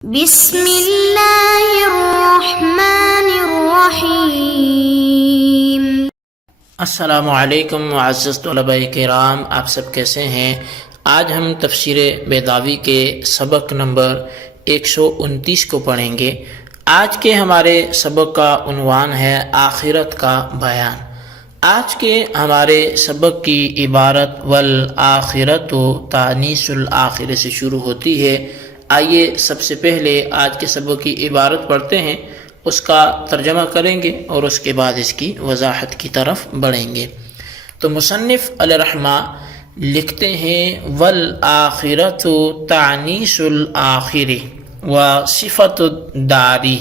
بسم اللہ الرحمن الرحیم۔ السلام علیکم معزز طلباء کرام، آپ سب کیسے ہیں؟ آج ہم تفسیر بیضاوی کے سبق نمبر 129 کو پڑھیں گے۔ آج کے ہمارے سبق کا عنوان ہے آخرت کا بیان۔ آج کے ہمارے سبق کی عبارت والآخرۃ تانیث الآخرہ سے شروع ہوتی ہے۔ آئیے سب سے پہلے آج کے سبق کی عبارت پڑھتے ہیں، اس کا ترجمہ کریں گے اور اس کے بعد اس کی وضاحت کی طرف بڑھیں گے۔ تو مصنف علیہ رحمہ لکھتے ہیں والآخرۃ تانیث الآخر و صفۃ الداری،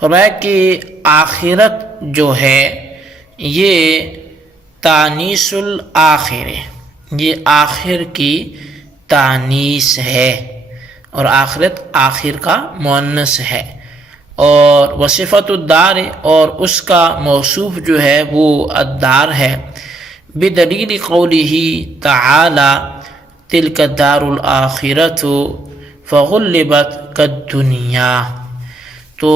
فرمایا کہ آخرت جو ہے یہ تانیث الآخر، یہ آخر کی تانیث ہے، اور آخرت آخر کا مؤنث ہے، اور وصفۃ الدار، اور اس کا موصوف جو ہے وہ الدار ہے، بدلیل قولہ تعالی تلک الدار الآخرۃ فغلبت کالدنیا۔ تو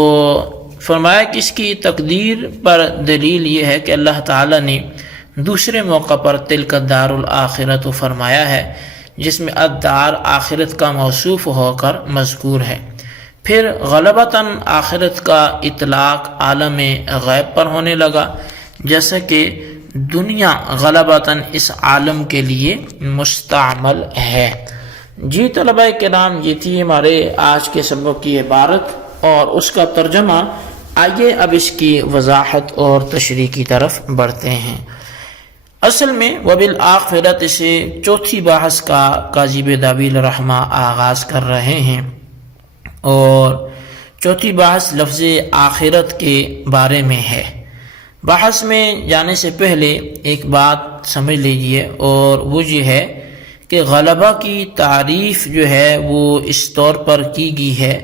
فرمایا کہ اس کی تقدیر پر دلیل یہ ہے کہ اللہ تعالی نے دوسرے موقع پر تلک الدار الآخرۃ فرمایا ہے، جس میں الدار آخرت کا موصوف ہو کر مذکور ہے۔ پھر غلبتاً آخرت کا اطلاق عالم غیب پر ہونے لگا، جیسا کہ دنیا غلبتاً اس عالم کے لیے مستعمل ہے۔ جی طلباء کرام، یہ تھی ہمارے آج کے سبق کی عبارت اور اس کا ترجمہ۔ آئیے اب اس کی وضاحت اور تشریح کی طرف بڑھتے ہیں۔ اصل میں وبالآخرت سے چوتھی بحث کا قاضی بیضاوی رحمہ آغاز کر رہے ہیں، اور چوتھی بحث لفظ آخرت کے بارے میں ہے۔ بحث میں جانے سے پہلے ایک بات سمجھ لیجئے، اور وہ یہ ہے کہ غلبہ کی تعریف جو ہے وہ اس طور پر کی گئی ہے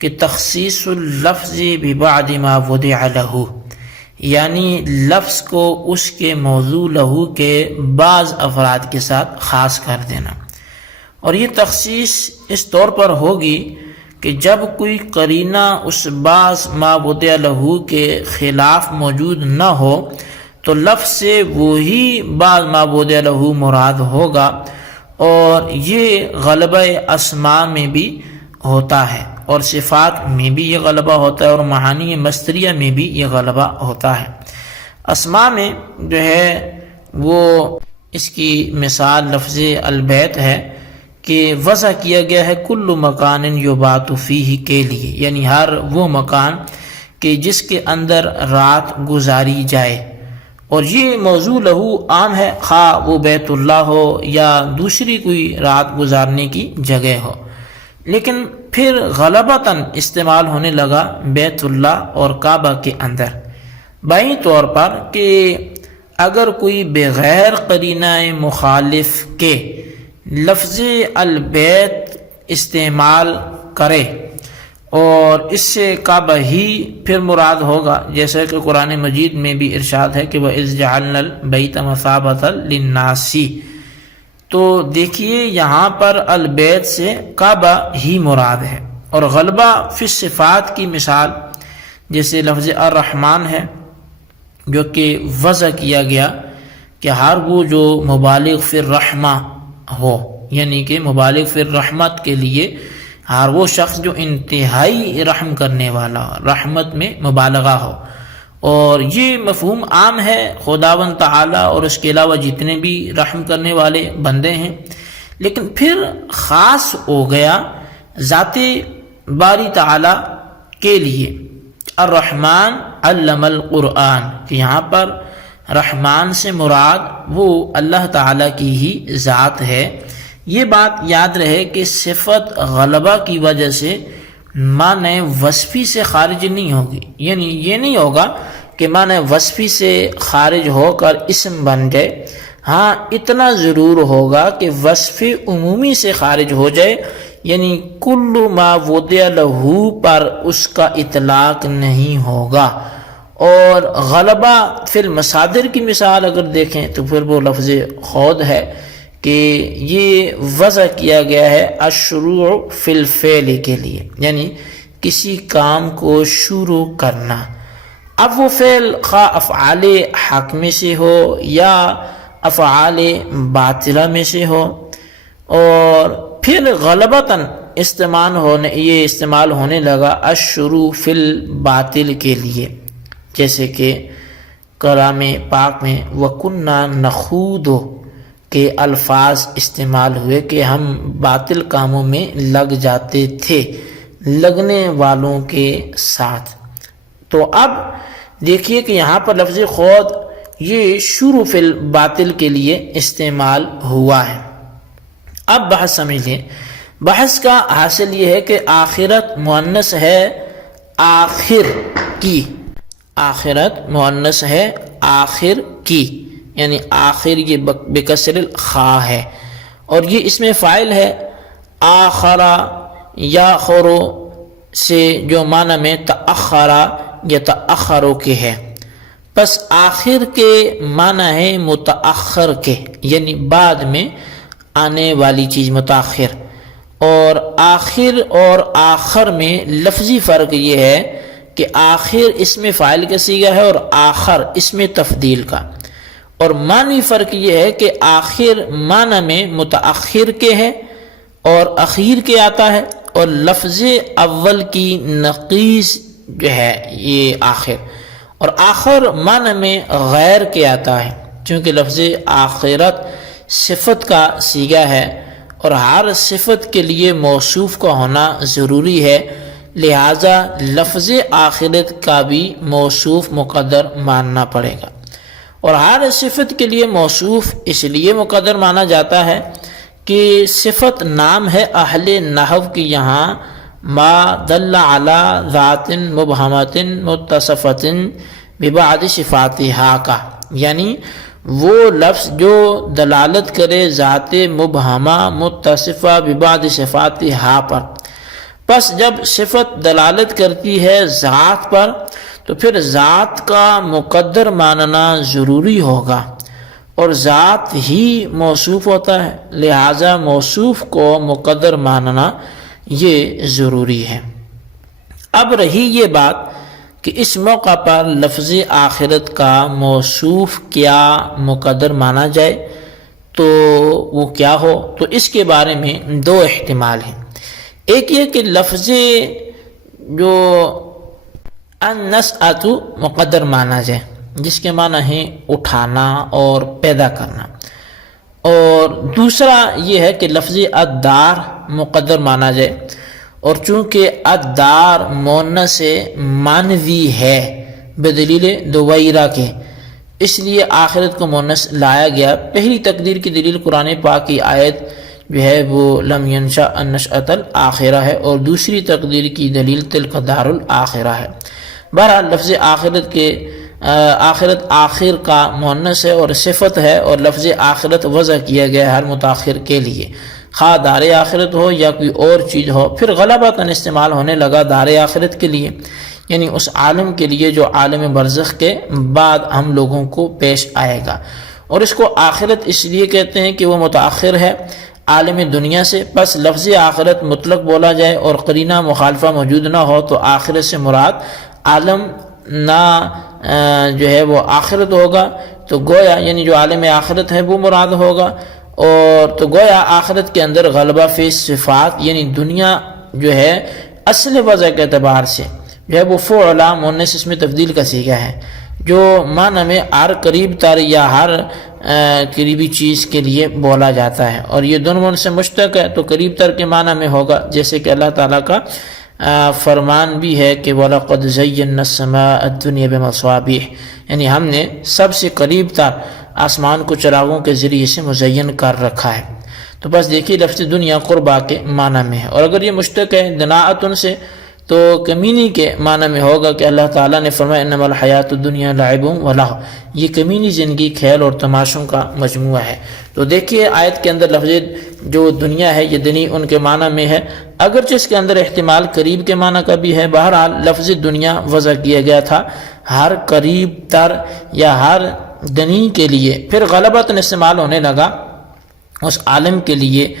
کہ تخصیص اللفظ ببعد ما وضع لہ، یعنی لفظ کو اس کے موضوع لہو کے بعض افراد کے ساتھ خاص کر دینا، اور یہ تخصیص اس طور پر ہوگی کہ جب کوئی قرینہ اس بعض ما وضع لہو کے خلاف موجود نہ ہو تو لفظ سے وہی بعض ما وضع لہو مراد ہوگا، اور یہ غلبہ اسماء میں بھی ہوتا ہے، اور صفات میں بھی یہ غلبہ ہوتا ہے، اور معانی مصدریہ میں بھی یہ غلبہ ہوتا ہے۔ اسماء میں جو ہے وہ اس کی مثال لفظ البیت ہے کہ وضع کیا گیا ہے کل مکان یبات فیہ کے لیے، یعنی ہر وہ مکان کہ جس کے اندر رات گزاری جائے، اور یہ موضوع لہو عام ہے، خواہ وہ بیت اللہ ہو یا دوسری کوئی رات گزارنے کی جگہ ہو، لیکن پھر غلبتاً استعمال ہونے لگا بیت اللہ اور کعبہ کے اندر، بائیں طور پر کہ اگر کوئی بغیر قرینہ مخالف کے لفظ البیت استعمال کرے اور اس سے کعبہ ہی پھر مراد ہوگا، جیسا کہ قرآن مجید میں بھی ارشاد ہے کہ وَإِذْ جَعَلْنَا الْبَيْتَ مَثَابَةً لِلنَّاسِ۔ تو دیکھیے یہاں پر البیت سے کعبہ ہی مراد ہے، اور غلبہ فی الصفات کی مثال جیسے لفظ الرحمن ہے، جو کہ وضع کیا گیا کہ ہر وہ جو مبالغ فی الرحمہ ہو، یعنی کہ مبالغ فی الرحمت کے لیے ہر وہ شخص جو انتہائی رحم کرنے والا ہو، رحمت میں مبالغہ ہو، اور یہ مفہوم عام ہے خداوند تعالی اور اس کے علاوہ جتنے بھی رحم کرنے والے بندے ہیں، لیکن پھر خاص ہو گیا ذات باری تعالی کے لیے الرحمن علم القرآن، کہ یہاں پر رحمان سے مراد وہ اللہ تعالی کی ہی ذات ہے۔ یہ بات یاد رہے کہ صفت غلبہ کی وجہ سے معنی وصفی سے خارج نہیں ہوگی، یعنی یہ نہیں ہوگا کہ معنی وصفی سے خارج ہو کر اسم بن جائے، ہاں اتنا ضرور ہوگا کہ وصف عمومی سے خارج ہو جائے، یعنی کل ما وضع لہو پر اس کا اطلاق نہیں ہوگا۔ اور غلبہ فی المصادر کی مثال اگر دیکھیں تو پھر وہ لفظ خود ہے کہ یہ وضع کیا گیا ہے الشروع فی الفعل کے لیے، یعنی کسی کام کو شروع کرنا۔ اب وہ فعل خواہ افعال حاکمہ سے ہو یا افعال باطلہ میں سے ہو، اور پھر غلبتاً یہ استعمال ہونے لگا الشروع فی الباطل کے لیے، جیسے کہ کلام پاک میں وَكُنَّا نَخُوضُ کے الفاظ استعمال ہوئے کہ ہم باطل کاموں میں لگ جاتے تھے لگنے والوں کے ساتھ۔ تو اب دیکھیے کہ یہاں پر لفظ خود یہ شروع فی الباطل کے لیے استعمال ہوا ہے۔ اب بحث سمجھ لیں۔ بحث کا حاصل یہ ہے کہ آخرت مؤنث ہے آخر کی، آخرت مؤنث ہے آخر کی، یعنی آخر یہ بکسر الخاء ہے، اور یہ اس میں فاعل ہے آخرا یاخرو سے، جو معنی میں تأخرا یا تأخرو کے ہے۔ پس آخر کے معنی ہے متأخر کے، یعنی بعد میں آنے والی چیز متأخر، اور آخر اور آخر میں لفظی فرق یہ ہے کہ آخر اس میں فاعل کا صیغہ ہے اور آخر اس میں تفضیل کا، اور معنی فرق یہ ہے کہ آخر معنی میں متأخر کے ہے اور اخیر کے آتا ہے، اور لفظ اول کی نقیض جو ہے یہ آخر، اور آخر معنی میں غیر کے آتا ہے، چونکہ لفظ آخرت صفت کا صیغہ ہے اور ہر صفت کے لیے موصوف کا ہونا ضروری ہے، لہذا لفظ آخرت کا بھی موصوف مقدر ماننا پڑے گا، اور ہر صفت کے لیے موصوف اس لیے مقدر مانا جاتا ہے کہ صفت نام ہے اہل نحو کی یہاں ما دل علی ذات مبہمۃ متصفۃ ببعض صفاتہا کا، یعنی وہ لفظ جو دلالت کرے ذات مبہمہ متصفہ ببعض صفاتہا پر۔ پس جب صفت دلالت کرتی ہے ذات پر تو پھر ذات کا مقدر ماننا ضروری ہوگا، اور ذات ہی موصوف ہوتا ہے، لہذا موصوف کو مقدر ماننا یہ ضروری ہے۔ اب رہی یہ بات کہ اس موقع پر لفظ آخرت کا موصوف کیا مقدر مانا جائے تو وہ کیا ہو، تو اس کے بارے میں دو احتمال ہیں۔ ایک یہ کہ لفظ جو النشأۃ مقدر مانا جائے، جس کے معنی ہے اٹھانا اور پیدا کرنا، اور دوسرا یہ ہے کہ لفظ الدار مقدر مانا جائے، اور چونکہ الدار مؤنث مانوی ہے بدلیل دویرہ کے، اس لیے آخرت کو مؤنث لایا گیا۔ پہلی تقدیر کی دلیل قرآن پاک کی آیت جو ہے وہ لم ینشأ النشأۃ الآخرہ ہے، اور دوسری تقدیر کی دلیل تلک دار الآخرہ ہے۔ بہرحال لفظ آخرت کے آخرت آخر کا مؤنث ہے اور صفت ہے، اور لفظ آخرت وضع کیا گیا ہر متاخر کے لیے، خواہ دار آخرت ہو یا کوئی اور چیز ہو، پھر غلبتاً استعمال ہونے لگا دار آخرت کے لیے، یعنی اس عالم کے لیے جو عالم برزخ کے بعد ہم لوگوں کو پیش آئے گا، اور اس کو آخرت اس لیے کہتے ہیں کہ وہ متاخر ہے عالم دنیا سے۔ پس لفظ آخرت مطلق بولا جائے اور قرینہ مخالفہ موجود نہ ہو تو آخرت سے مراد عالم نہ جو ہے وہ آخرت ہوگا، تو گویا یعنی جو عالم آخرت ہے وہ مراد ہوگا، اور تو گویا آخرت کے اندر غلبہ فی صفات، یعنی دنیا جو ہے اصل وضع کے اعتبار سے جو ہے وہ فعلا مؤنث اس میں تبدیل کا صیغہ ہے، جو معنی میں ہر قریب تر یا ہر قریبی چیز کے لیے بولا جاتا ہے، اور یہ دونوں سے مشتق ہے تو قریب تر کے معنی میں ہوگا، جیسے کہ اللہ تعالیٰ کا فرمان بھی ہے کہ وَلَقَدْ زَيَّنَّا السَّمَاءَ الدُّنْيَا بِمَصَابِيحَ، یعنی ہم نے سب سے قریب تر آسمان کو چراغوں کے ذریعے سے مزین کر رکھا ہے۔ تو بس دیکھیے لفظ دنیا قربا کے معنی میں ہے، اور اگر یہ مشتق ہے دناءتن سے تو کمینی کے معنی میں ہوگا کہ اللہ تعالیٰ نے فرمایا انما الحیات الدنیا لعب ولہو، یہ کمینی زندگی کھیل اور تماشوں کا مجموعہ ہے۔ تو دیکھیے آیت کے اندر لفظ جو دنیا ہے یہ دنی ان کے معنی میں ہے، اگرچہ اس کے اندر احتمال قریب کے معنی کا بھی ہے، بہرحال لفظ دنیا وضع کیا گیا تھا ہر قریب تر یا ہر دنی کے لیے، پھر غلبتاً استعمال ہونے لگا اس عالم کے لیے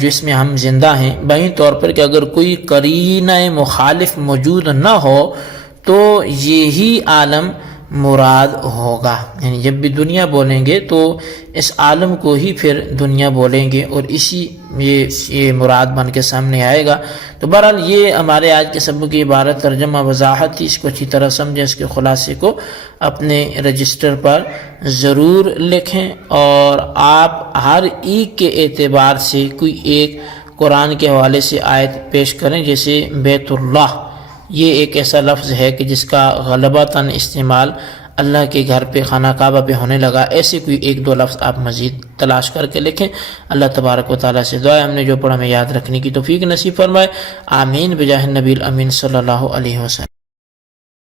جس میں ہم زندہ ہیں، بہین طور پر کہ اگر کوئی قرینہ مخالف موجود نہ ہو تو یہی عالم مراد ہوگا، یعنی جب بھی دنیا بولیں گے تو اس عالم کو ہی پھر دنیا بولیں گے اور اسی یہ مراد بن کے سامنے آئے گا۔ تو بہرحال یہ ہمارے آج کے سبق کی عبارت ترجمہ وضاحت تھی، اس کو اچھی طرح سمجھیں، اس کے خلاصے کو اپنے رجسٹر پر ضرور لکھیں، اور آپ ہر ایک کے اعتبار سے کوئی ایک قرآن کے حوالے سے آیت پیش کریں، جیسے بیت اللہ یہ ایک ایسا لفظ ہے کہ جس کا غلبتاً استعمال اللہ کے گھر پہ، خانہ کعبہ پہ ہونے لگا، ایسے کوئی ایک دو لفظ آپ مزید تلاش کر کے لکھیں۔ اللہ تبارک و تعالیٰ سے دعا ہے ہم نے جو پڑھا ہمیں یاد رکھنے کی توفیق نصیب فرمائے، آمین بجاہ النبی الامین صلی اللہ علیہ وسلم۔